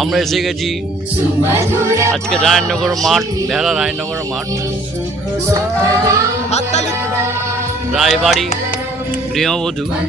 আমরা এসে গেছি আজকে রায়নগর মাঠ, বেহালা রায়নগর মাঠ, রায়বাড়ি গৃহবধূ ভাই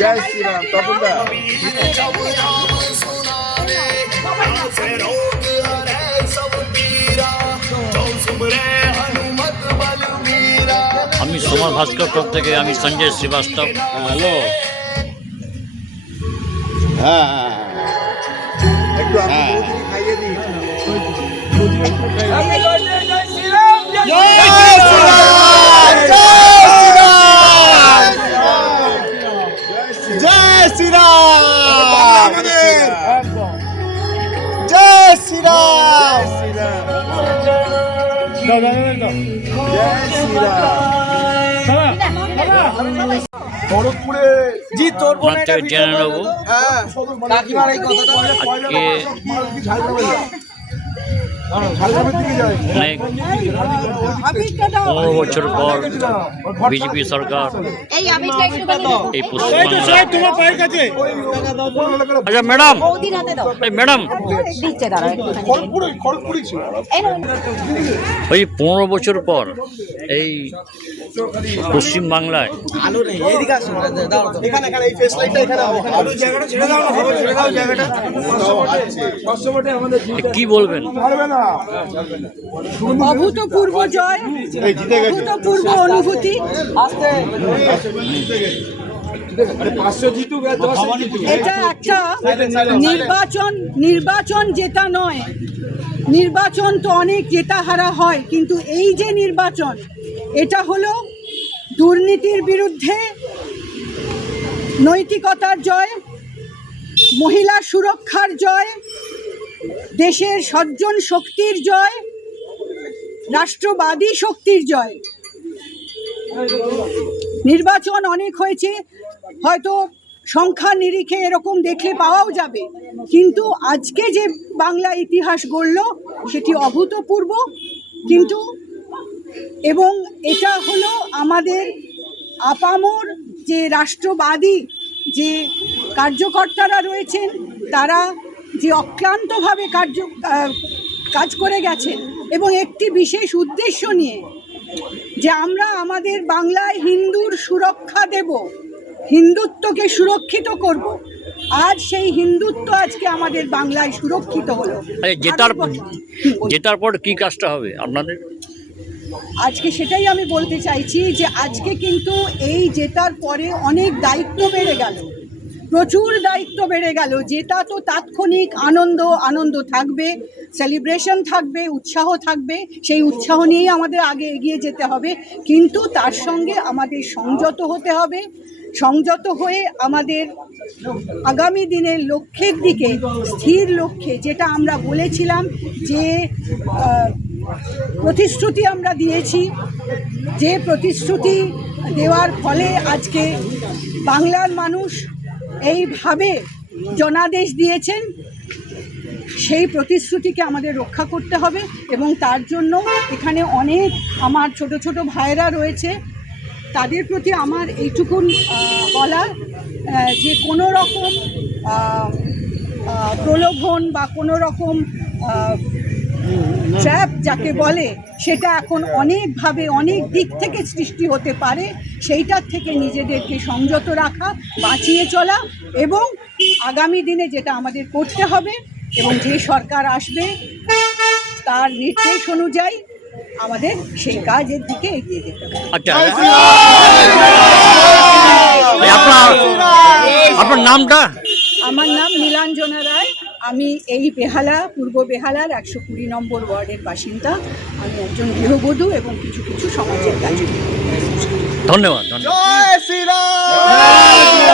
जय श्री राम तपनदा আমি সোমর ভাস্কর ক্লাব থেকে আমি সঞ্জয় শ্রীবাস্তব। হ্যালো হ্যাঁ একটু খাইয়ে দিই। जय श्री राम जय श्री राम খড়গপুরে জি তোর জেনে নেবো কাকিমার এই কথাটা অনেক 15 বছর পর বিজেপি সরকার এই পশ্চিমবাংলায়। আচ্ছা ম্যাডাম, ম্যাডাম ওই 15 বছর পর এই পশ্চিমবাংলায় কি বলবেন? অভূতপূর্ব জয়, অভূতপূর্ব অনুভূতি। এটা একটা নির্বাচন জেতা নয়, নির্বাচন তো অনেক জেতা হারা হয়, কিন্তু এই যে নির্বাচন, এটা হলো দুর্নীতির বিরুদ্ধে নৈতিকতার জয়, মহিলা সুরক্ষার জয়, দেশের সজ্জন শক্তির জয়, রাষ্ট্রবাদী শক্তির জয়। নির্বাচন অনেক হয়েছে, হয়তো সংখ্যা নিরিখে এরকম দেখলে পাওয়াও যাবে, কিন্তু আজকে যে বাংলা ইতিহাস গড়ল সেটি অভূতপূর্ব। কিন্তু এবং এটা হলো আমাদের আপামর যে রাষ্ট্রবাদী যে কার্যকর্তারা রয়েছেন, তারা যে অক্লান্তভাবে কাজ করে গেছেন এবং একটি বিশেষ উদ্দেশ্য নিয়ে যে আমরা আমাদের বাংলায় হিন্দুর সুরক্ষা দেব, হিন্দুত্বকে সুরক্ষিত করব। আজ সেই হিন্দুত্ব আজকে আমাদের বাংলায় সুরক্ষিত হলো। জেতার পর কি কাজটা হবে আপনাদের? আজকে সেটাই আমি বলতে চাইছি যে আজকে কিন্তু এই জেতার পরে অনেক দায়িত্ব বেড়ে গেল, প্রচুর দায়িত্ব বেড়ে গেল। জেতা তো তাৎক্ষণিক আনন্দ থাকবে, সেলিব্রেশন থাকবে, উৎসাহ থাকবে, সেই উৎসাহ নিয়েই আমাদের আগে এগিয়ে যেতে হবে, কিন্তু তার সঙ্গে আমাদের সংযত হতে হবে। সংযত হয়ে আমাদের আগামী দিনের লক্ষ্যের দিকে, স্থির লক্ষ্যে, যেটা আমরা বলেছিলাম যে প্রতিশ্রুতি আমরা দিয়েছি, যে প্রতিশ্রুতি দেওয়ার ফলে আজকে বাংলার মানুষ এইভাবে জনাদেশ দিয়েছেন, সেই প্রতিশ্রুতিকে আমাদের রক্ষা করতে হবে। এবং তার জন্য এখানে অনেক আমার ছোট ছোট ভাইয়েরা রয়েছে, তাদের প্রতি আমার এইটুকুন বলা যে কোনো রকম প্রলোভন বা কোনো রকম ট্র্যাপ যাকে বলে, সেটা এখন অনেকভাবে অনেক দিক থেকে সৃষ্টি হতে পারে। সেইটার থেকে নিজেদেরকে সংযত রাখা, বাঁচিয়ে চলা, এবং আগামী দিনে যেটা আমাদের করতে হবে এবং যে সরকার আসবে তার নির্দেশ অনুযায়ী আমাদের সেই কাজের দিকে এগিয়ে যেতে হবে। আচ্ছা, আপনার নামটা? আমার নাম নীলাঞ্জনা রায়। আমি এই বেহালা, পূর্ব বেহালার 120 নম্বর ওয়ার্ডের বাসিন্দা। আমি একজন গৃহবধূ এবং কিছু কিছু সমাজের কাজ করি। ধন্যবাদ ধন্যবাদ জয় শ্রীরাম।